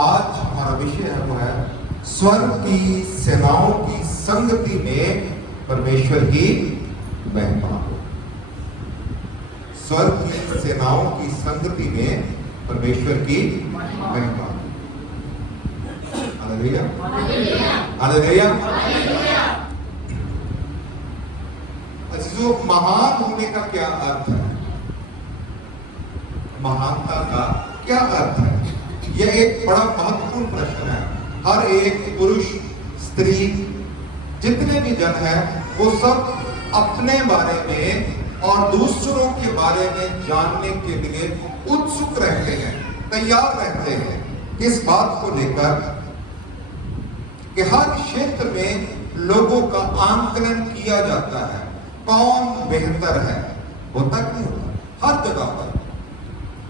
आज हमारा विषय है वो है स्वर्ग की सेनाओं की संगति में परमेश्वर की महिमा। स्वर्ग की सेनाओं की संगति में परमेश्वर की महिमा। Hallelujah, hallelujah. अजीजों, महान होने का क्या अर्थ है? महानता का क्या अर्थ है? यह एक बड़ा महत्वपूर्ण प्रश्न है। हर एक पुरुष, स्त्री, जितने भी जन हैं, वो सब अपने बारे में और दूसरों के बारे में जानने के लिए उत्सुक रहते हैं, तैयार रहते हैं इस बात को लेकर कि हर क्षेत्र में लोगों का आंकलन किया जाता है। कौन बेहतर है? होता कि नहीं होता? हर जगह पर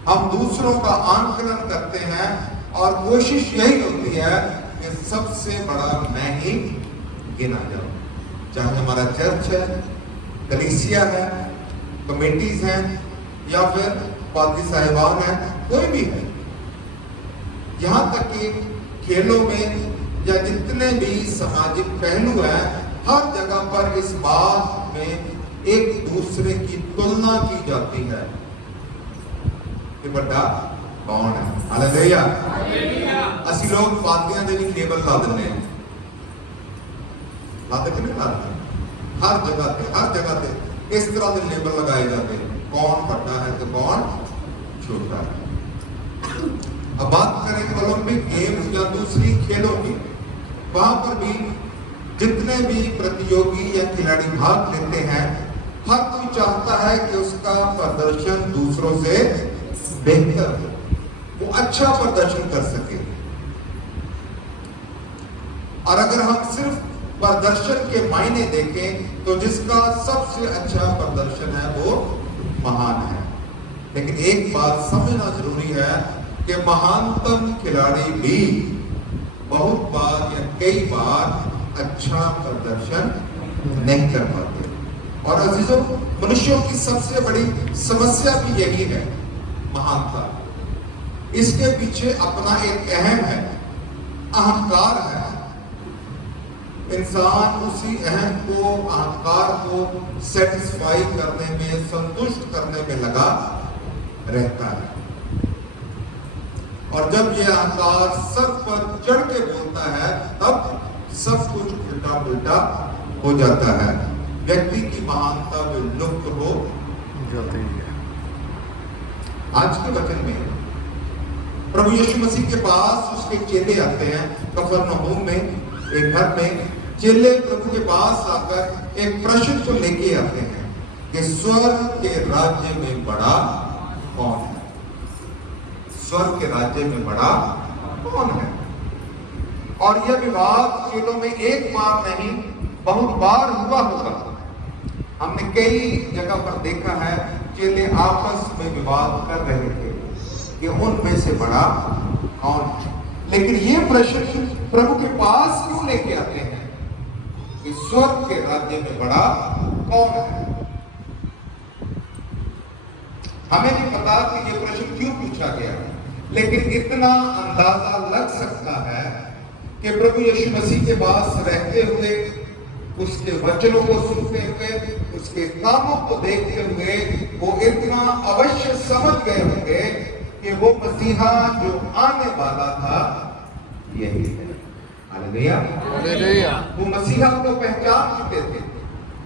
हम दूसरों का आंकलन करते हैं और कोशिश यही होती है कि सबसे बड़ा मैं ही गिना जाऊं। चाहे हमारा चर्च है, कलीसिया है, कमेटीज हैं या फिर पादरी साहिबान है, कोई भी है। यहां तक कि खेलों में या जितने भी सामाजिक पहलू हैं, हर जगह पर इस बात में एक दूसरे की तुलना की जाती है कि बड़ा कौन है। हालेलुया। ਅਸੀਂ लोग पादियां ਦੇ ਵੀ लेबल ला ਦਿੰਦੇ हैं। लाते कि नहीं लाते? हर जगह पे इस तरह के लेबल लगाए जाते हैं, कौन बड़ा है तो कौन छोटा है। अब बात करें ओलंपिक गेम्स या दूसरी खेलों की, वहां पर भी जितने भी प्रतियोगी या खिलाड़ी भाग लेते हैं, हर कोई चाहता है कि उसका प्रदर्शन दूसरों से बेहतर हो, वो अच्छा प्रदर्शन कर सके। और अगर हम सिर्फ प्रदर्शन के मायने देखें तो जिसका सबसे अच्छा प्रदर्शन है वो महान है। लेकिन एक बात समझना जरूरी है कि महानतम खिलाड़ी भी बहुत बार या कई बार अच्छा प्रदर्शन नहीं कर पाते। और अजीजों, मनुष्यों की सबसे बड़ी समस्या भी यही है, महानता। इसके पीछे अपना एक अहम है, अहंकार है। इंसान उसी अहम को, अहंकार को सेटिस्फाई करने में, संतुष्ट करने में लगा रहता है। और जब यह अहंकार सर पर चढ़ के बोलता है, तब सब कुछ उल्टा पुल्टा हो जाता है। व्यक्ति की महानता विलुप्त हो जाती है। आज के वचन में प्रभु यीशु मसीह के पास उसके चेले आते हैं। कफरनहूम में एक घर में चेले प्रभु के पास आकर एक प्रश्न को लेके आते हैं कि स्वर्ग के राज्य में बड़ा कौन है? स्वर्ग के राज्य में बड़ा कौन है? और यह विवाद चेलों में एक बार नहीं, बहुत बार हुआ होगा। हमने कई जगह पर देखा है, चेले आपस में विवाद कर रहे थे कि उनमें से बड़ा कौन है। लेकिन ये प्रश्न प्रभु के पास क्यों लेके आते हैं कि स्वर्ग के राज्य में बड़ा कौन है? हमें नहीं पता कि ये प्रश्न क्यों पूछा गया, लेकिन इतना अंदाजा लग सकता है कि प्रभु यीशु मसीह के पास रहते हुए, उसके वचनों को सुनते हुए, उसके कामों को देखते हुए वो इतना अवश्य समझ गए होंगे कि वो मसीहा जो आने वाला था यही है। हालेलुया, हालेलुया। वो मसीहा को पहचान चुके थे,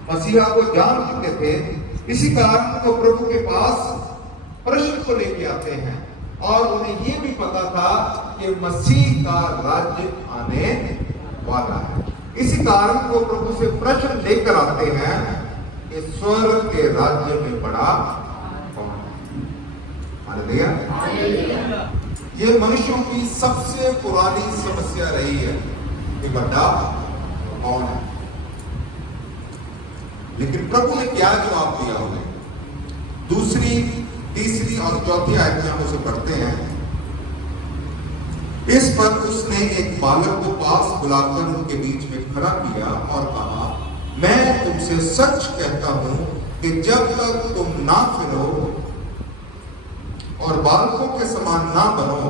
मसीहा को जान चुके थे। इसी कारण वो प्रभु के पास प्रश्न को लेके आते हैं और उन्हें ये भी पता था कि मसीह का राज्य आने वाला है। इसी कारण वो प्रभु से प्रश्न लेकर आते हैं कि स्वर्ग के राज्य में बड़ा कौन है? हालेलुया, हालेलुया। ये मनुष्यों की सबसे पुरानी समस्या रही है कि बड़ा कौन है। लेकिन प्रभु ने क्या जवाब दिया उन्हें? दूसरी, तीसरी और चौथी आयत में हम उसे पढ़ते हैं। इस पर उसने एक बालक को पास बुलाकर उनके बीच में खड़ा किया और कहा, मैं तुमसे सच कहता हूं कि जब तक तुम ना फिरो और बालकों के समान ना बनो,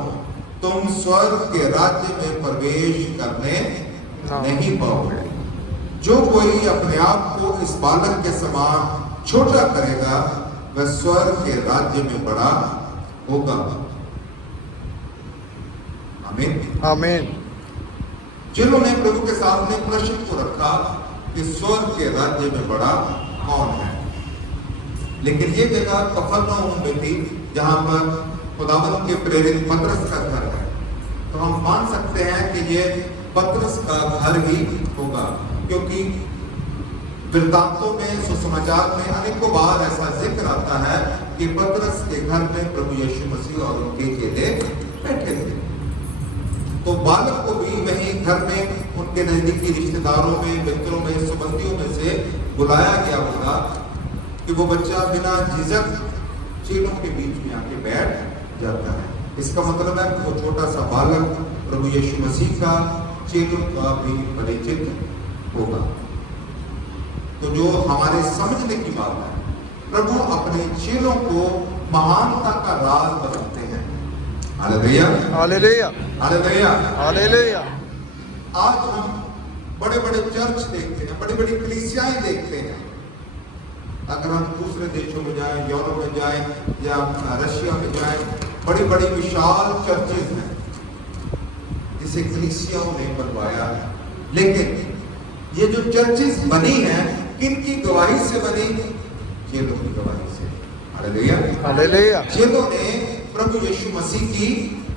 तुम स्वर्ग के राज्य में प्रवेश करने नहीं पाओगे। जो कोई अपने आप को इस बालक के समान छोटा करेगा वह स्वर्ग के राज्य में बड़ा होगा। आमीन आमीन। जिन्होंने प्रभु के सामने प्रश्न को रखा कि स्वर्ग के राज्य में बड़ा कौन है, लेकिन ये जगह कफरनहूम में थी जहां पर खुदावंद के प्रेरित पतरस का घर है, तो हम मान सकते हैं कि ये पतरस का घर ही होगा, क्योंकि वृत्तांतों में सुसमाचार में अनेकों बार ऐसा जिक्र आता है कि पतरस के घर में प्रभु यीशु मसीह और उनके चेले बैठे थे। तो बालक को भी वहीं घर में उनके नजदीकी रिश्तेदारों में, मित्रों में, संबंधियों में से बुलाया गया होगा कि वो बच्चा बिना झिझक चेलों के बीच में आके बैठ जाता है। इसका मतलब है कि वो छोटा सा बालक प्रभु यीशु मसीह का चेलों का भी परिचित होगा। तो जो हमारे समझने की बात है, प्रभु अपने चेलों को महानता का राज बताते हैं। हालेलुया हालेलुया हालेलुया हालेलुया। आज हम बड़े बड़े चर्च देखते हैं, बड़ी बड़ी कलीसियाएं देखते हैं। अगर हम दूसरे देशों में जाएं, यूरोप में जाएं या रशिया में जाएं, बड़ी बड़ी विशाल चर्चेज हैं जिसे कलीसियाओं ने बनवाया है। लेकिन ये जो चर्चेज बनी हैं, किनकी गवाही से बनी? चेलों की गवाही से। Hallelujah hallelujah. चेलों ने प्रभु यीशु मसीह की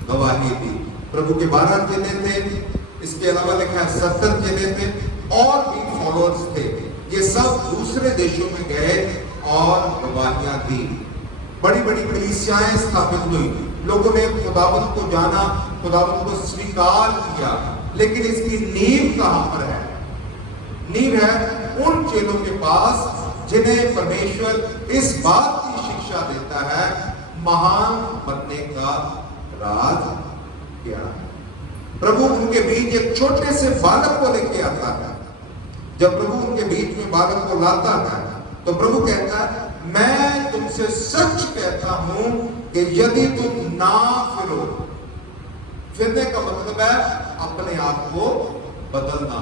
गवाही दी। प्रभु के 12 चेले थे, इसके अलावा लिखा है 70 चेले थे और भी फॉलोअर्स थे। ये सब दूसरे देशों में गए और गवाहियां दी। बड़ी बड़ी कलीसियाएं स्थापित हुई, लोगों ने खुदावंद को जाना, खुदावंद को स्वीकार किया। लेकिन इसकी नींव कहां पर है? नींव है उन चेलों के पास जिन्हें परमेश्वर इस बात की शिक्षा देता है, महान बनने का राज क्या है। प्रभु उनके बीच एक छोटे से बालक को लेके आता है। जब प्रभु उनके बीच में बालक को लाता है तो प्रभु कहता है, मैं तुमसे सच कहता हूं कि यदि तुम ना फिरो, फिरने का मतलब है अपने आप को बदलना,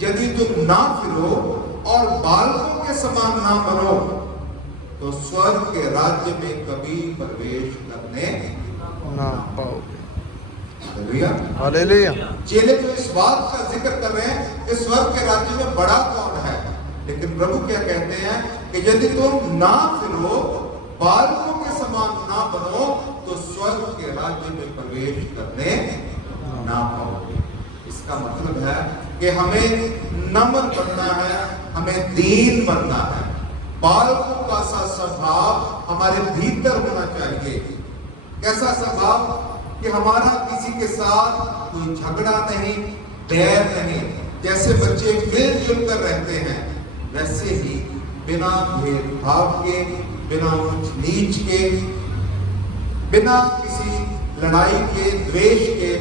यदि तुम ना फिरो और बालकों के समान ना बनो तो स्वर्ग के राज्य में कभी प्रवेश करने ना पाओगे। Hallelujah hallelujah. चेले तो इस बात का जिक्र कर रहे हैं कि स्वर्ग के राज्य में बड़ा कौन है, लेकिन प्रभु क्या कहते हैं कि यदि तुम ना फिरो, बालकों के समान ना बनो तो स्वर्ग के राज्य में प्रवेश करने ना पाओगे। इसका मतलब है कि हमें नम्र बनना है, हमें दीन बनना है। बालकों का सा स्वभाव हमारे भीतर होना चाहिए। कैसा स्वभाव? कि हमारा किसी के साथ कोई झगड़ा नहीं, बैर नहीं। जैसे बच्चे मिलजुल कर रहते हैं, वैसे ही बिना भेदभाव के, बिना ऊंच नीच के, बिना किसी लड़ाई के, द्वेष के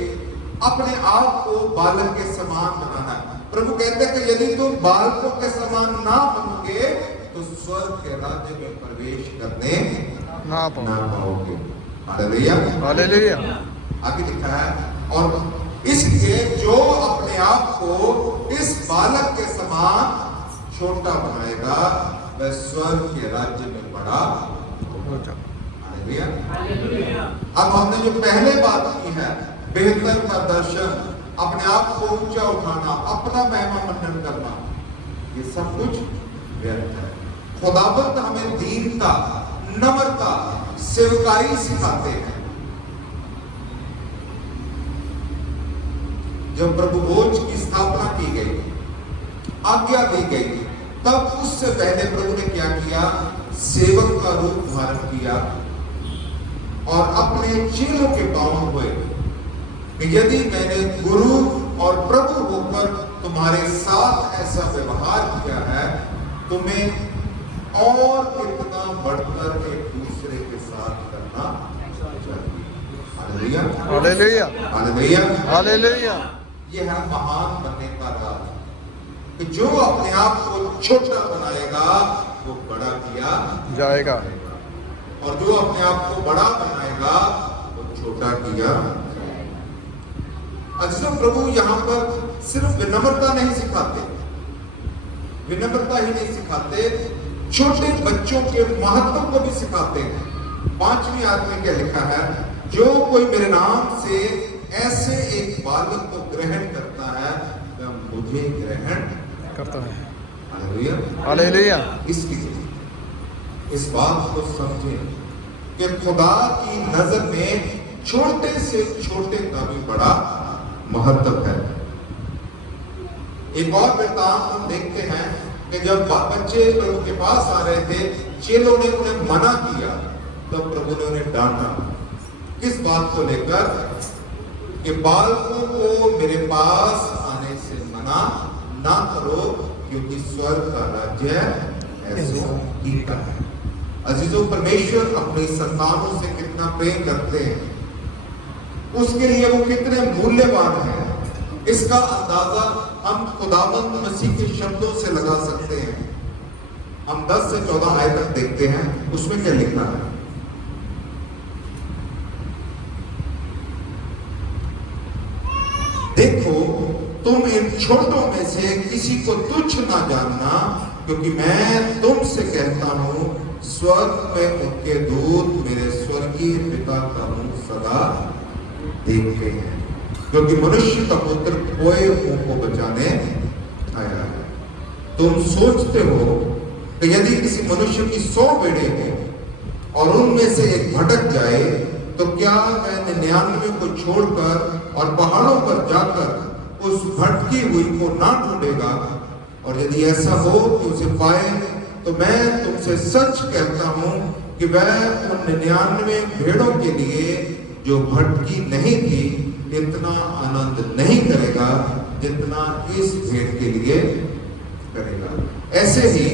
अपने आप को बालक के समान बनाना है। प्रभु कहते हैं कि यदि तुम बालकों के समान ना बनोगे तो स्वर्ग के राज्य में प्रवेश करने ना पाओगे। Hallelujah hallelujah. आगे लिखा है, और इसलिए जो अपने आप को इस बालक के समान छोटा बनाएगा वह स्वर्ग के राज्य में बड़ा होगा। हालेलुया। अब हमने जो पहले बात की है, बेहतर का दर्शन, अपने आप को ऊंचा उठाना, अपना महिमा मंडन करना, ये सब कुछ व्यर्थ है। खुदावंद हमें दीनता, नम्रता, सेवकाई सिखाते हैं। जब प्रभु भोज की स्थापना की गई, आज्ञा दी गई, तब उससे पहले प्रभु ने क्या किया? सेवक का रूप धारण किया और अपने चेलों के पाँव हुए कि यदि मैंने गुरु और प्रभु होकर तुम्हारे साथ ऐसा व्यवहार किया है, तुम्हें और कितना बढ़कर एक दूसरे के साथ करना चाहिए। हालेलुया हालेलुया हालेलुया हालेलुया। यह है महान बनने का राज, कि जो अपने आप को छोटा बनाएगा वो बड़ा किया जाएगा, और जो अपने आप को बड़ा बनाएगा वो छोटा किया। अजीजों, प्रभु यहाँ पर सिर्फ विनम्रता नहीं सिखाते, विनम्रता ही नहीं सिखाते, छोटे बच्चों के महत्व को भी सिखाते हैं। 5वीं आयत में क्या लिखा है? जो कोई मेरे नाम से ऐसे एक बालक को ग्रहण करता है वह मुझे ग्रहण करता है। हालेलुया, हालेलुया। इसलिए इस बात को समझें कि खुदा की नजर में छोटे से छोटे का भी बड़ा महत्व है। एक और वृत्तांत हम देखते हैं कि जब बच्चे प्रभु के पास आ रहे थे, चेलों ने उन्हें मना किया, तब प्रभु ने उन्हें डांटा। किस बात को लेकर? कि बालकों को मेरे पास आने से मना ना करो, क्योंकि स्वर्ग का राज्य ऐसों ही का है। अजीजों, परमेश्वर अपनी संतानों से कितना प्रेम करते हैं, उसके लिए वो कितने मूल्यवान हैं, इसका अंदाजा हम खुदावंद मसीह के शब्दों से लगा सकते हैं। हम 10 से 14 आयत तक देखते हैं, उसमें क्या लिखा है? देखो, तुम इन छोटों में से किसी को तुच्छ ना जानना, क्योंकि मैं तुमसे कहता हूं, स्वर्ग में उनके दूत मेरे स्वर्गीय पिता का मुंह सदा देखते हैं, क्योंकि मनुष्य का पुत्र खोए हुओं को बचाने आया है। तुम सोचते हो कि यदि किसी मनुष्य की 100 भेड़ें हो और उनमें से एक भटक जाए, तो क्या वह 99 को छोड़कर और पहाड़ों पर जाकर उस भटकी हुई को ना ढूंढेगा? और यदि ऐसा हो कि उसे पाए, तो मैं तुमसे सच कहता हूं कि वह उन 99 भेड़ों के लिए जो भटकी नहीं थी, इतना आनंद नहीं करेगा जितना इस भेड़ के लिए करेगा। ऐसे ही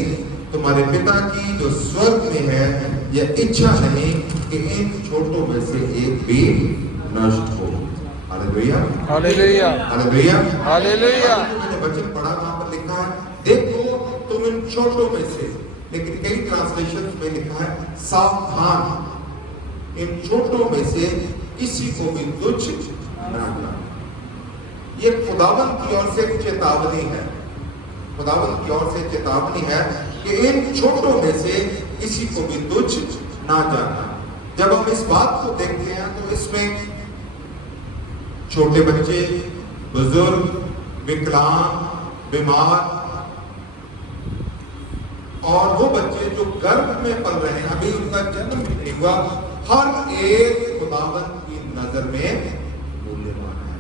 तुम्हारे पिता की जो स्वर्ग में है, यह इच्छा नहीं कि इन छोटों में से एक भी नष्ट हो। हालेलुया, हालेलुया, हालेलुया, हालेलुया। मैंने वचन पढ़ा, वहां पर लिखा है, देखो तुम इन छोटों में से, लेकिन कई ट्रांसलेशन में लिखा है सावधान, इन छोटों में से किसी को भी तुच्छ ना जानो। ये खुदावन की ओर से चेतावनी है, खुदावन की ओर से चेतावनी है कि इन छोटों में से किसी को भी तुच्छ ना जानना। जब हम इस बात को देखते हैं तो इसमें छोटे बच्चे, बुजुर्ग, विकलांग, बीमार और वो बच्चे जो गर्भ में पल रहे हैं, अभी उनका जन्म भी नहीं हुआ, हर एक खुदावन की नजर में मूल्यवान है।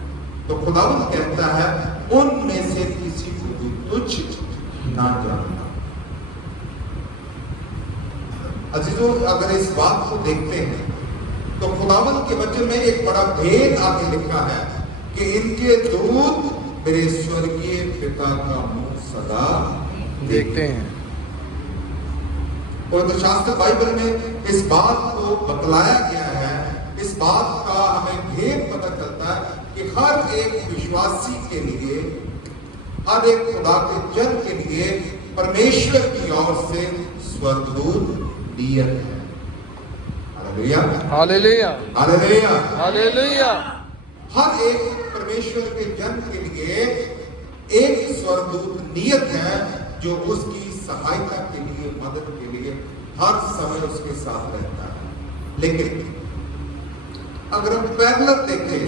तो खुदावन कहता है उनमें से किसी को भी तुच्छ ना जानना। अजीजों, अगर इस बात को देखते हैं तो खुदावन के वचन में एक बड़ा भेद आगे लिखा है कि इनके दूत मेरे स्वर्गीय पिता का मुंह सदा देखते हैं। पवित्र शास्त्र बाइबल में इस बात को बतलाया गया है। इस बात का हमें भेद पता चलता है कि हर एक विश्वासी के लिए, हर एक खुदा के जन के लिए परमेश्वर की ओर से स्वर्गदूत नियत है। हालेलुया, हालेलुया, हालेलुया, हालेलुया। हर एक परमेश्वर के जन के लिए एक स्वर्गदूत नियत है जो उसकी सहायता के लिए, मदद के लिए हर समय उसके साथ रहता है। लेकिन अगर हम पैरेलल देखें,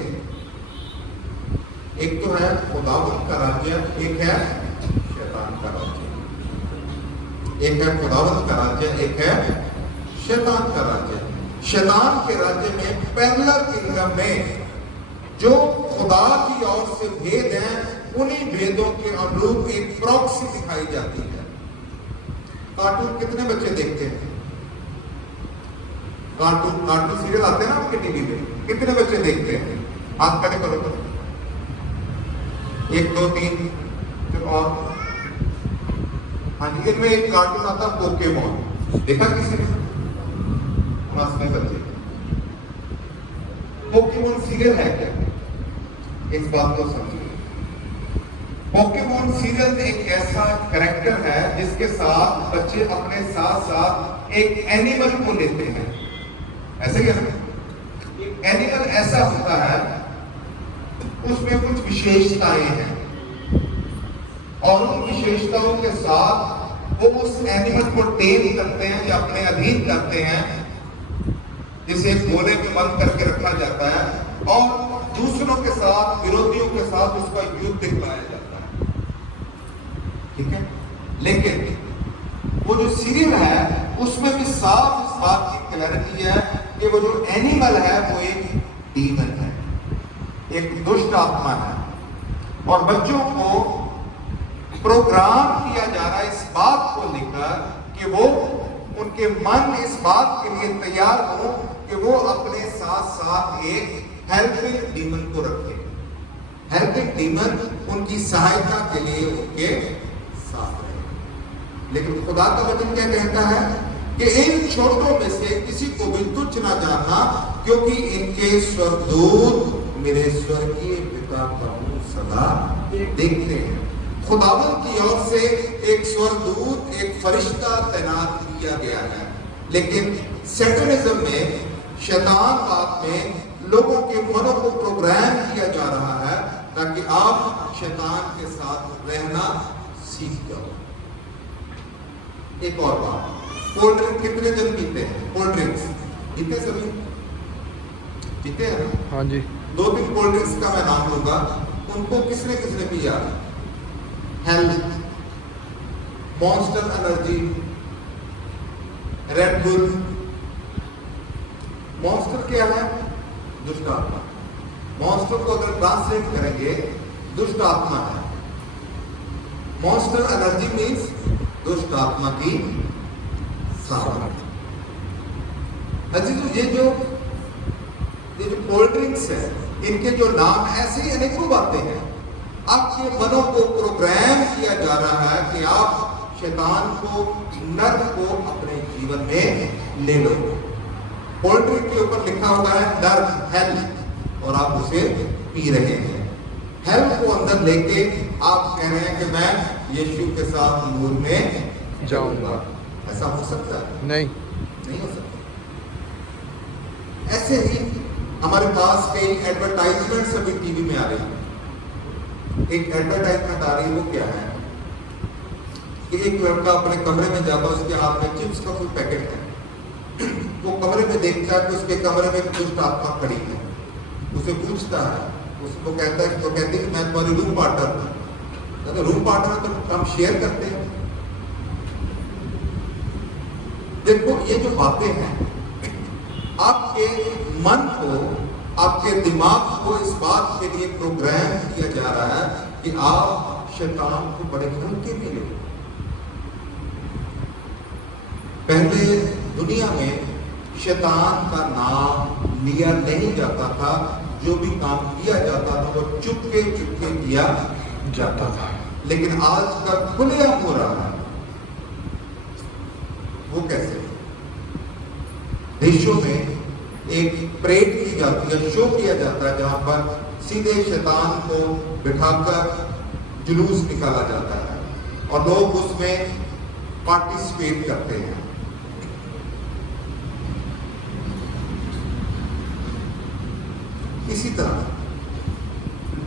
एक तो है खुदावन का राज्य, एक है शैतान का राज्य। एक है खुदावन का राज्य, एक है शैतान का राज्य। शैतान के राज्य में पैरेलल किंगडम में जो खुदा की ओर से भेद हैं, उन्हीं भेदों के अनुरूप एक प्रॉक्सी दिखाई जाती है। कार्टून कितने बच्चे देखते हैं? कार्टून सीरियल आते हैं ना आपके टीवी पे, कितने बच्चे देखते हैं? हाथ खड़े करो तो 1 2 3 फिर और। हाँ जी, इनमें एक कार्टून आता पोकेमॉन, देखा किसी ने? क्लास में बच्चे पोकेमॉन सीरियल है क्या? इस बात को समझिए। पोकेमॉन सीरियल एक ऐसा कैरेक्टर है जिसके साथ बच्चे अपने साथ साथ एक एनिमल को लेते हैं। ऐसे ही है ना? एनिमल ऐसा होता है, उसमें कुछ विशेषताएं हैं और उन विशेषताओं के साथ वो उस एनिमल को टेम करते हैं या अपने अधीन करते हैं, जिसे एक गोले में बंद करके रखा जाता है और दूसरों के साथ, विरोधियों के साथ उसका युद्ध दिखलाया जाता है। ठीक है, लेकिन वो जो सीरियल है उसमें भी साफ इस बात की क्लैरिटी है कि वो जो एनिमल है वो एक डीमन है, एक दुष्ट आत्मा है और बच्चों को प्रोग्राम किया जा रहा है इस बात को लेकर कि वो, उनके मन इस बात के लिए तैयार हो कि वो अपने साथ साथ एक हेल्पिंग डीमन को रखें। हेल्पिंग डीमन उनकी सहायता के लिए उनके साथ रहे। लेकिन खुदा का वचन क्या कहता है कि इन छोटों में से किसी को भी तुच्छ ना जानना, क्योंकि इनके स्वर्गदूत मेरे स्वर्गीय पिता का मुंह सदा देखते हैं। खुदावन की ओर से एक स्वर्गदूत, एक फरिश्ता तैनात किया गया है, लेकिन सैटनिज्म में, शैतानवाद में लोगों के मनों को प्रोग्राम किया जा रहा है ताकि आप शैतान के साथ रहना सीख जाओ। एक और बात, कोल्ड ड्रिंक कितने जन पीते हैं? कोल्ड ड्रिंक्स पीते सभी? पीते हैं ना? हाँ जी। 2-3 कोल्ड ड्रिंक्स का मैं नाम लूंगा, उनको किसने किसने पिया? Health, monster energy, red bull. Monster क्या है? दुष्ट आत्मा। मॉन्स्टर को अगर ट्रांसलेट करेंगे, दुष्ट आत्मा है। मॉन्स्टर एनर्जी मीन्स दुष्ट आत्मा की सामर्थ। अजीजों, ये जो कोल्ड ड्रिंक्स है, इनके जो नाम, ऐसे ही अनेकों बातें हैं। आपके मनों को प्रोग्राम किया जा रहा है कि आप शैतान को, नर्क को अपने जीवन में ले लो। कोल्ड ड्रिंक के ऊपर लिखा होता है नर्क, हेल्थ, और आप उसे पी रहे हैं। हेल्थ को अंदर लेके आप कह रहे हैं कि मैं यीशु के साथ नूर में जाऊंगा। ऐसा हो सकता है? नहीं हो सकता। ऐसे ही हमारे पास कई एडवर्टाइजमेंट्स अभी टीवी में आ रही है। एक एडवर्टाइजमेंट आ रही है, वो क्या है कि एक लड़का अपने कमरे में जाता है, उसके हाथ में चिप्स का कोई पैकेट है। वो कमरे में देखता है कि उसके कमरे में एक दुष्ट आत्मा खड़ी है। उसे पूछता है, उसको कहता है, तो कहती है मैं तुम्हारी रूम पार्टनर हूं। तो रूम पार्टनर तो हम शेयर करते हैं। देखो, ये जो बातें हैं आपके मन को, आपके दिमाग को इस बात के लिए प्रोग्राम किया जा रहा है कि आप शैतान को बड़े हल्के में ले। पहले दुनिया में शैतान का नाम लिया नहीं जाता था। जो भी काम किया जाता था वो चुपके चुपके किया जाता था, लेकिन आज का खुलेआम हो रहा है। वो कैसे? देशों में एक परेड की जाती है, शो किया जाता है, जहां पर सीधे शैतान को बिठाकर जुलूस निकाला जाता है और लोग उसमें पार्टिसिपेट करते हैं। इसी तरह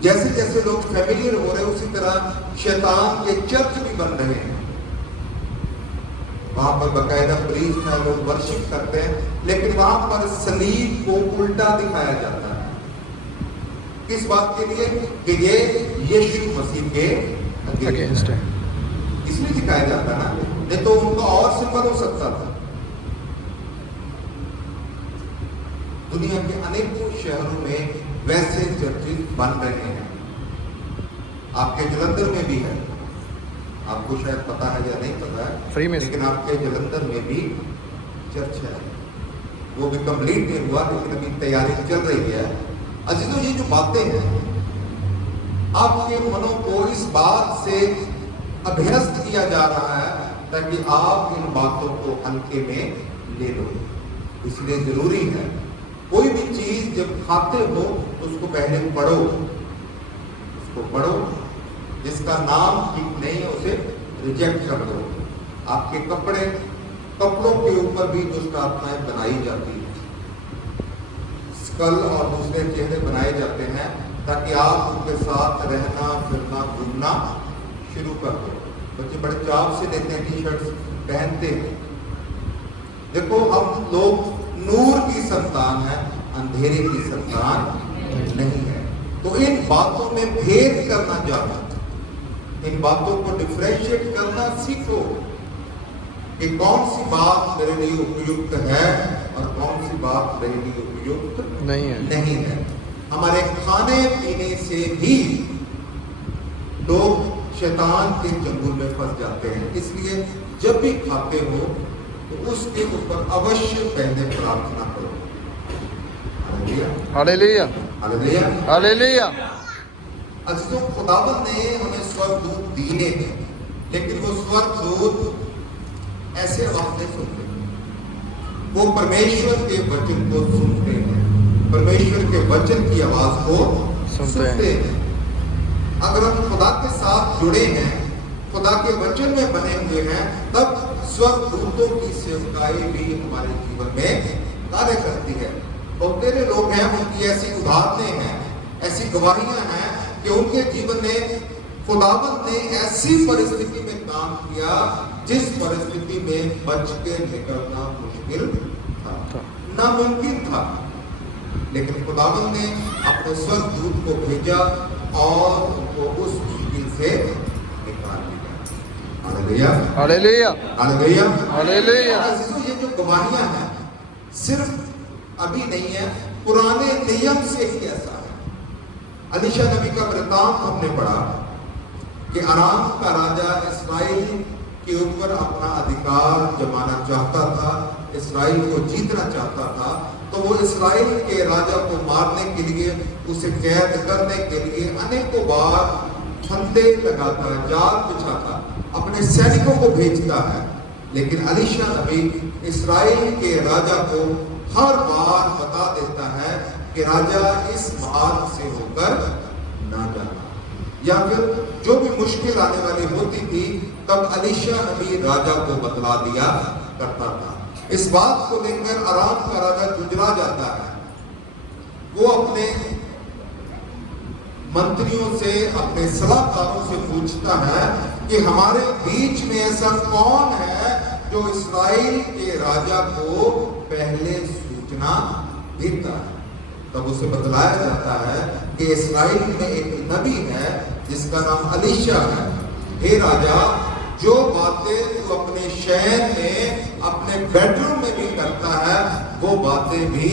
जैसे जैसे लोग फैमिलियर हो रहे हैं, उसी तरह शैतान के चर्च भी बन रहे हैं। वहां पर बकायदा प्रीस्ट है, लोग वर्शिप करते हैं, लेकिन वहां पर सलीब को उल्टा दिखाया जाता है। किस बात के लिए? कि ये यीशु मसीह के अगेंस्ट है, इसलिए दिखाया जाता है ना, नहीं तो उनका और सिंबल हो सकता था। दुनिया के अनेकों शहरों में वैसे चर्चेज बन रहे हैं। आपके जलंधर में भी है, आपको शायद पता है या नहीं पता है, फ्री में, लेकिन आपके जलंधर में भी चर्च है। वो भी कंप्लीट नहीं हुआ, लेकिन अभी तैयारी चल रही है। अजीजों, ये जो बातें हैं आपके मनों को इस बात से अभ्यस्त किया जा रहा है ताकि आप इन बातों को हल्के में ले लो। इसलिए जरूरी है कोई भी चीज जब खाते हो तो उसको पहले पढ़ो, उसको पढ़ो। जिसका नाम ठीक नहीं है उसे रिजेक्ट कर दो। आपके कपड़ों के ऊपर भी दुष्ट आत्माएं बनाई जाती है। कल और दूसरे चेहरे बनाए जाते हैं ताकि आप उनके साथ रहना फिरना घूमना शुरू कर दो। बच्चे बड़े चाव से लेते हैं, टी शर्ट्स पहनते हैं। देखो हम लोग नूर की संतान है, अंधेरे की संतान नहीं है। तो इन बातों में भेद करना जानो, इन बातों को डिफरेंशिएट करना सीखो कि कौन सी बात मेरे लिए उपयुक्त है और कौन सी बात मेरे लिए उपयुक्त नहीं है। हमारे खाने पीने से भी लोग शैतान के चंगुल में फंस जाते हैं। इसलिए जब भी खाते हो तो उसके ऊपर अवश्य पहले प्रार्थना करो। हालेलुया, हालेलुया, हालेलुया। अजीजों, खुदावंद ने हमें स्वर्गदूत दिए हैं, लेकिन वो स्वर्गदूत ऐसे आवाज नहीं सुनते, वो परमेश्वर के वचन को सुनते हैं, परमेश्वर के वचन की आवाज को सुनते हैं। अगर हम खुदा के साथ जुड़े हैं, खुदा के वचन में बने हुए हैं, तब स्वर्गदूतों की सेवकाई भी हमारे जीवन में कार्य करती है। बहुत तेरे लोग हैं, उनकी ऐसी उदाहरणें हैं, ऐसी गवाहियां हैं कि उनके जीवन में खुदावंद ने ऐसी परिस्थिति में काम किया जिस परिस्थिति में बच के निकलना मुश्किल था, नामुमकिन था, लेकिन खुदावंद ने अपने स्वर्गदूत को भेजा और उनको उस मुश्किल से निकाल दिया। हालेलुया, हालेलुया, हालेलुया, हालेलुया। ये जो गवाहियां हैं सिर्फ अभी नहीं है, पुराने नियम से ही ऐसा है। अलीशा नबी का वृतांत हमने पढ़ा कि अराम का राजा इस्राइल के ऊपर अपना अधिकार जमाना चाहता था, इस्राइल को जीतना चाहता था। तो वो इस्राइल के राजा को मारने के लिए, उसे कैद करने के लिए अनेकों बार फंदे लगाता, जाल बिछाता, अपने सैनिकों को भेजता है। लेकिन अलीशा नबी इस्राइल के राजा को हर बार बता देता है कि राजा इस मार्ग से होकर ना जाना, या फिर जो भी मुश्किल आने वाली होती थी तब अलीशा नबी राजा को बतला दिया करता था। इस बात को लेकर अराम का राजा जुझला जाता है। वो अपने मंत्रियों से, अपने सलाहकारों से पूछता है कि हमारे बीच में ऐसा कौन है जो इस्राइल के राजा को पहले सूचना देता है। तब उसे बतलाया जाता है कि इस्राइल में एक नबी है जिसका नाम अलीशा है। हे राजा, जो बातें तू अपने शहर में, अपने बेडरूम में भी करता है, वो बातें भी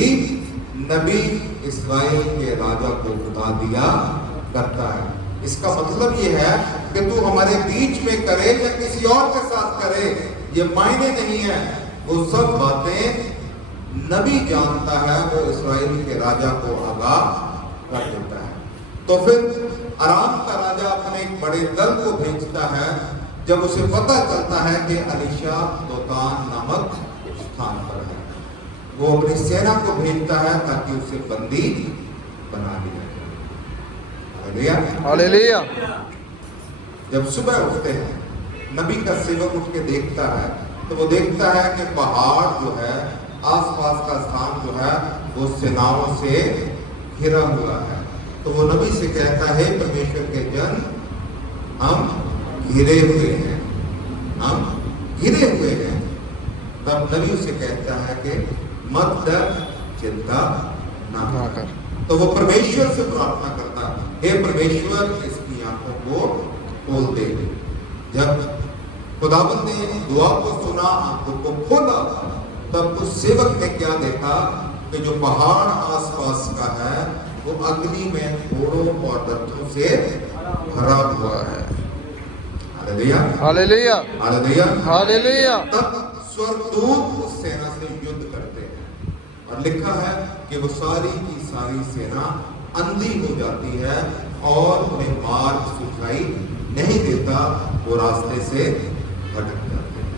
नबी इस्राइल के राजा को बता दिया करता है। इसका मतलब ये है कि तू हमारे बीच में करे या किसी और के साथ करे, ये मायने नहीं है। वो सब बातें नबी जानता है, वो इस्राइल के राजा को आगाह कर देता है। तो फिर अराम का राजा अपने एक बड़े दल को भेजता है। जब उसे पता चलता है कि अलीशा दोतान नामक स्थान पर है, वो अपनी सेना को भेजता है ताकि उसे बंदी बना लिया जाए। हालेलुया। जब सुबह उठते हैं, नबी का सेवक उठ के देखता है तो वो देखता है कि पहाड़ जो है, आसपास का स्थान जो है, वो सेनाओं से घिरा हुआ है। तो वो नबी से कहता है, परमेश्वर के जन, हम घिरे हुए हैं, हम घिरे हुए हैं। तब नबी उसे कहता है कि मत डर, चिंता ना कर। तो वो परमेश्वर से प्रार्थना करता, हे परमेश्वर, इसकी आंखों को खोल दे। जब खुदावंद ने दुआ को सुना, आंखों को खोला, तब उस सेवक ने क्या देखा कि जो पहाड़ आसपास का है वो अग्नि में घोड़ों और रथों से भरा हुआ है। हालेलुया, हालेलुया, हालेलुया, हालेलुया। तब स्वर्गदूत उस सेना से युद्ध करते हैं और लिखा है कि वो सारी की सारी सेना अंधी हो जाती है और उन्हें मार्ग सुझाई नहीं देता, वो रास्ते से भटक जाते हैं।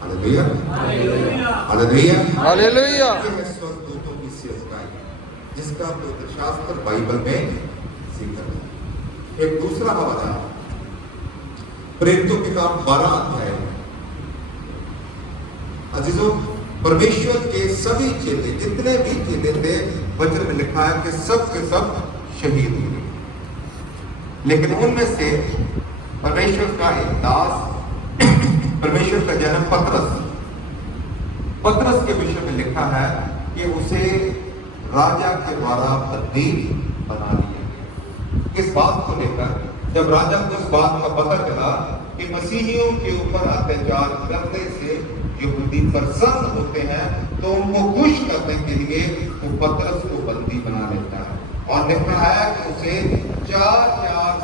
हालेलुया, हालेलुया, हालेलुया। ये है स्वर्गदूतों की सेवकाई, जिसका पवित्र शास्त्र बाइबल में जिक्र है। एक दूसरा हवाला प्रेरितों के काम 12 अध्याय। अजीजों, परमेश्वर के सभी चेले, जितने भी चेले थे, वचन में लिखा है कि सब के सब शहीद हुए, लेकिन उनमें से परमेश्वर का एक दास, परमेश्वर का जन्म पतरस के विषय में लिखा है कि उसे राजा के द्वारा बंदी बना लिया गया। इस बात को लेकर जब राजा को इस बात का पता चला कि मसीहियों के ऊपर अत्याचार करने से यहूदी प्रसन्न होते हैं, तो उनको खुश करने के लिए वो पतरस को बंदी बना लेता है। और लिखा है कि उसे 4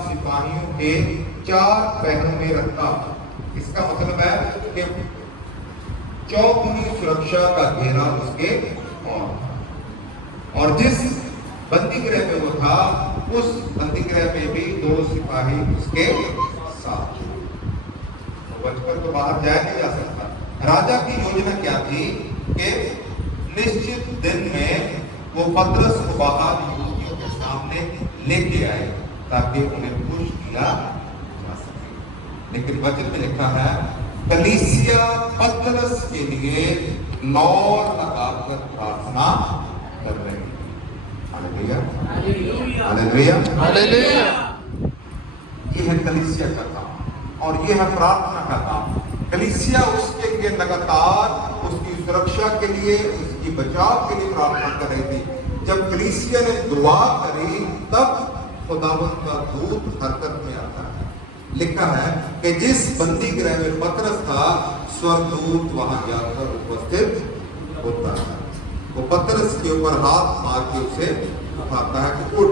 सिपाहियों के 4 पहरों में रखा। इसका मतलब है कि चौगुनी सुरक्षा का घेरा उसके और जिस बंदी गृह में वो था, उस बंदी गृह में भी 2 सिपाही उसके साथ। तो बचकर तो बाहर जाया नहीं जा सकता। राजा की योजना क्या थी कि निश्चित दिन में वो पतरस को बाहर यहूदियों के सामने लेके आए ताकि उन्हें खुश किया जा सके। लेकिन वचन में लिखा है कलीसिया पतरस के लिए लौर लगाकर प्रार्थना कर रही है। हालेलुया, हालेलुया, हालेलुया। ये है कलीसिया का काम और ये है प्रार्थना का काम। कलीसिया उसके लिए लगातार उसकी सुरक्षा के लिए, उसकी बचाव के लिए प्रार्थना कर रही थी। जब कलीसिया ने दुआ करी तब खुदावंद का दूत हरकत में आता है। लिखा है कि जिस बंदी गृह में पतरस था, स्वर्गदूत वहां जाकर उपस्थित होता है। वो पतरस के ऊपर हाथ मार के उसे उठाता है कि उठ।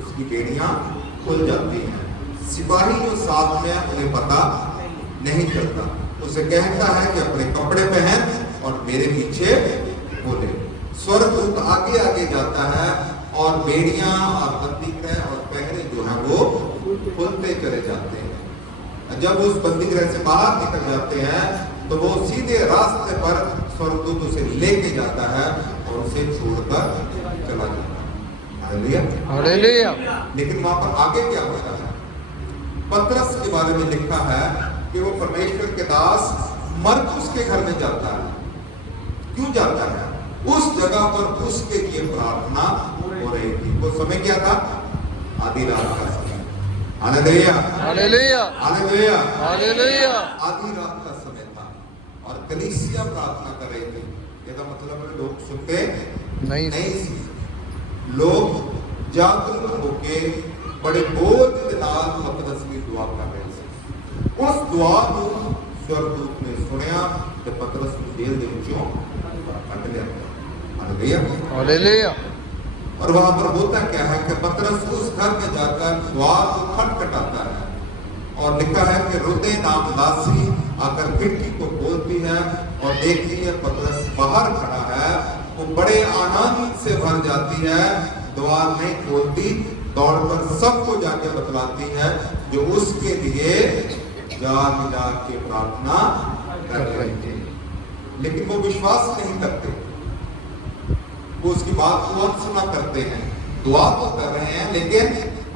उसकी बेड़ियां खुल जाती हैं। सिपाही जो साथ में उन्हें पता नहीं चलता। उसे कहता है कि अपने कपड़े पहन और मेरे पीछे बोले। स्वर्गदूत आगे आगे जाता है और बेड़ियां और बंदी गृह और पहरे जो है वो खुलते चले जाते हैं। जब उस बंदी गृह से बाहर निकल जाते हैं तो वो सीधे रास्ते पर स्वर्गदूत उसे लेके जाता है और उसे छोड़कर चला जाता है। हालेलुया, हालेलुया। लेकिन वहां पर आगे क्या होता है? पतरस के बारे में लिखा है कि वो परमेश्वर के दास मरकुस के घर में जाता है। क्यों जाता है? उस जगह पर उसके लिए प्रार्थना हो रही थी। वो समय क्या था? आधी रात का समय। हालेलुया, हालेलुया, हालेलुया, हालेलुया। आधी रात का समय था और कलीसिया प्रार्थना कर रही थी। इसका मतलब है लोग सुनते नहीं। लोग जागरूक होके बड़े बोझ के साथ पतरस की दुआ कर रहे थे। उस दुआ को स्वर्गदूत ने सुना कि पतरस को जेल दे विचों कट लिया। Hallelujah, hallelujah. और वहां पर होता क्या है कि पतरस उस घर में जाकर द्वार को खटखटाता है और लिखा है कि रुदे नाम दासी आकर खिड़की को खोलती है और देखती है पतरस बाहर खड़ा है। वो बड़े आनंद से भर जाती है, द्वार नहीं खोलती, दौड़कर सबको जाके बतलाती है जो उसके लिए जाग के प्रार्थना कर रहे थे। लेकिन वो विश्वास नहीं करते। वो उसकी बात को अनसुना करते हैं। दुआ तो कर रहे हैं लेकिन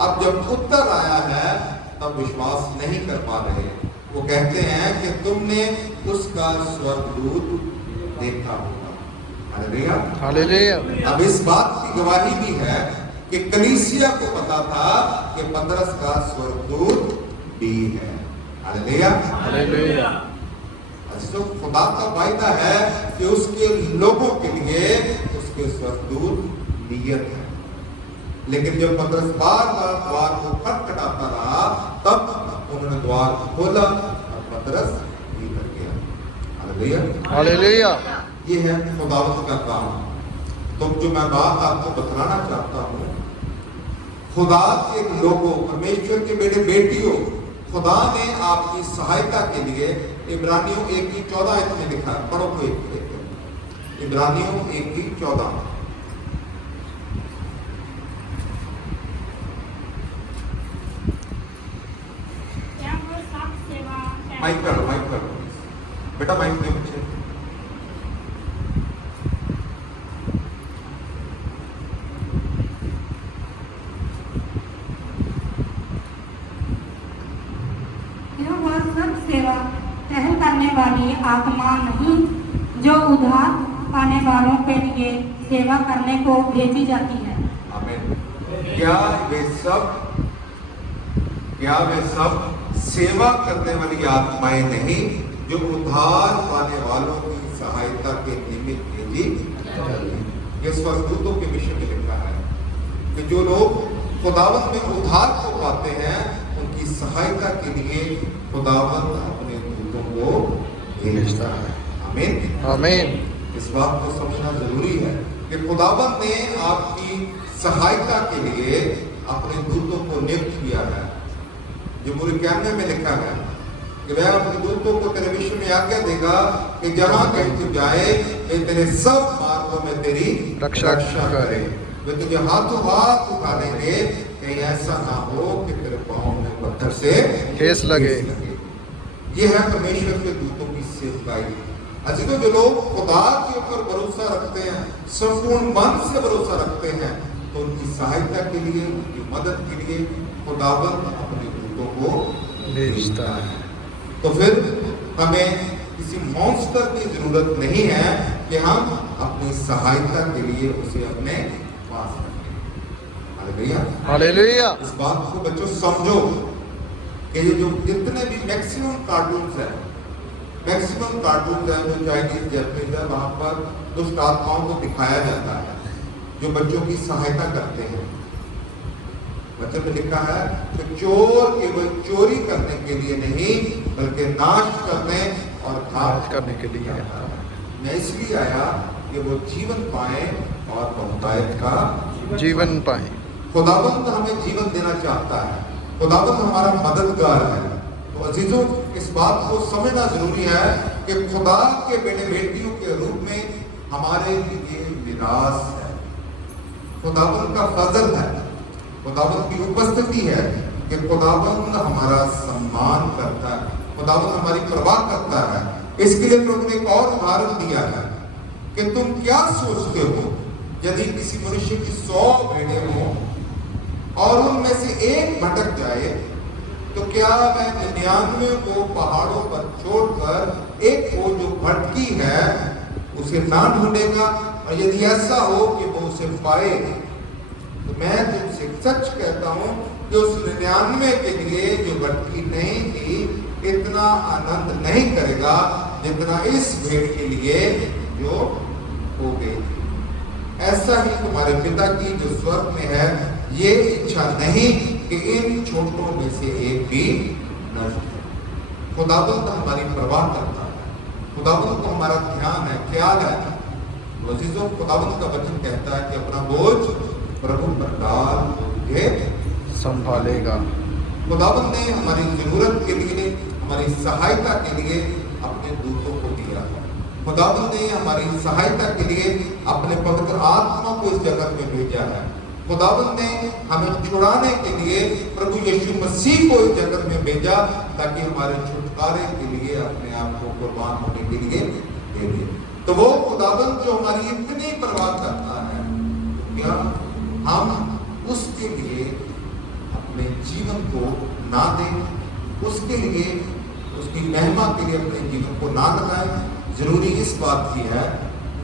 अब जब उत्तर आया है तब विश्वास नहीं कर पा रहे। वो कहते हैं कि तुमने उसका स्वर्गदूत देखा होगा। Hallelujah, hallelujah. अब इस बात की गवाही भी है कि कलीसिया को पता था कि पतरस का स्वर्गदूत भी है। हालेलुया, हालेलुया। तो खुदा का वायदा है कि उसके लोगों के लिए उसके स्वर्गदूत नियत है। लेकिन जब पतरस बार बार द्वार को खटखटाता रहा तब उन्होंने द्वार खोला और पतरस भीतर गया। Hallelujah, hallelujah. ये है खुदावंद का काम। तो जो मैं बात आपको बतलाना चाहता हूँ, खुदा के लोगों, परमेश्वर के बेटे बेटियों, खुदा ने आपकी सहायता के लिए इब्रानियों 1:14 में लिखा है। पढ़ो तो इब्रानियों 1:14। माइक करो बेटा, माइक में बच्चे। करने वाली आत्मा नहीं जो उधार पाने वालों के लिए सेवा करने को भेजी जाती है। आमीन। क्या वे सब सेवा करने वाली आत्माएं नहीं जो उद्धार पाने वालों की सहायता के निमित्त भेजी जाती हैं? ये स्वर्गदूतों के विषय में लिखा है कि जो लोग खुदावंत में उद्धार को पाते हैं उनकी सहायता के लिए खुदावंत अपने दूतों को भेजता है। आमीन। आमीन। इस बात को समझना जरूरी है कि खुदावंत ने आपकी सहायता के लिए अपने दूतों को नियुक्त किया है। ज़बूर 91 में लिखा है कि वह अपने दूतों को तेरे विषय में आज्ञा देगा कि जहां कहीं तू जाए वे तेरे सब मार्गों में तेरी रक्षा करे। वे तुझे हाथों हाथ उठा लेंगे, कहीं ऐसा ना हो कि तेरे पांव में पत्थर से ठेस लगे। ये है परमेश्वर के दूतों की सेवकाई। अजीजों, जो लोग खुदा के ऊपर भरोसा रखते हैं, संपूर्ण मन से भरोसा रखते हैं, तो उनकी सहायता के लिए, उनकी मदद के लिए खुदावंत अपने दूतों को भेजता है। तो फिर हमें किसी मॉन्स्टर की जरूरत नहीं है कि हम अपनी सहायता के लिए उसे अपने पास रखें। हालेलुया। हालेलुया। इस बात को बच्चों समझो कि ये जो जितने भी मैक्सिमम कार्टून्स हैं जो चाइनीज जैपनीज है, वहां पर दुष्ट आत्माओं को दिखाया जाता है जो बच्चों की सहायता करते हैं। वचन में लिखा है कि चोर केवल चोरी करने के लिए नहीं बल्कि नाश करने और घात करने के लिए मैं इसलिए आया कि वो जीवन पाए और बहुतायत का जीवन पाए। खुदावंत हमें जीवन देना चाहता है। खुदावंत हमारा मददगार है। तो अजीजों, इस बात को समझना जरूरी है कि खुदा के बेटे बेटियों के रूप में हमारे लिए विरास है। खुदावंत का फजल है, खुदावंत की उपस्थिति है कि खुदावंत हमारा सम्मान करता है, खुदावंत हमारी परवाह करता है। इसके लिए प्रभु ने एक और उदाहरण दिया है कि तुम क्या सोचते हो यदि किसी मनुष्य की 100 भेड़ें हों और उनमें से एक भटक जाए तो क्या वह 99 को पहाड़ों पर छोड़कर एक को जो भटकी है उसे ना ढूंढेगा? और यदि ऐसा हो कि वो उसे पाए तो मैं तुमसे सच कहता हूं कि उस 99 के लिए जो भटकी नहीं थी इतना आनंद नहीं करेगा जितना इस भेड़ के लिए जो हो गई थी। ऐसा ही तुम्हारे पिता की जो स्वर्ग में है ये इच्छा नहीं कि इन छोटों में से एक भी नष्ट हो। खुदावंत हमारी परवाह करता है, खुदावंत को हमारा ध्यान है, ख्याल है। अजीजों, खुदावंत का वचन कहता है कि अपना बोझ प्रभु पर डाल के संभालेगा। खुदावंत ने हमारी जरूरत के लिए, हमारी सहायता के लिए अपने दूतों को दिया है। खुदावंत ने हमारी सहायता के लिए अपने पवित्र आत्मा को इस जगत में भेजा है। खुदावंत ने हमें छुड़ाने के लिए प्रभु यीशु मसीह को इस जगत में भेजा ताकि हमारे छुटकारे के लिए अपने आप को कुर्बान होने के लिए दे दे। तो वो खुदावंत जो हमारी इतनी परवाह करता है, क्या हम उसके लिए अपने जीवन को ना दें, उसके लिए, उसकी महिमा के लिए अपने जीवन को ना लगाएं? जरूरी इस बात की है,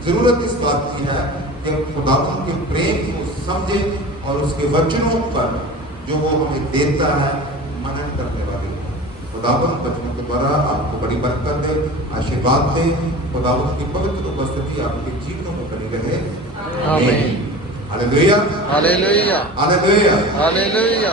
जरूरत इस बात की है कि हम खुदावंत के प्रेम को समझें और उसके वचनों पर जो वो हमें देता है मनन करने वाले हो। खुदावंत वचनों के द्वारा आपको बड़ी बरकत दे, आशीर्वाद दे। खुदावंत की पवित्र उपस्थिति आपके जीवनों में बनी रहे। आमीन। हालेलुया। हालेलुया। हालेलुया। हालेलुया।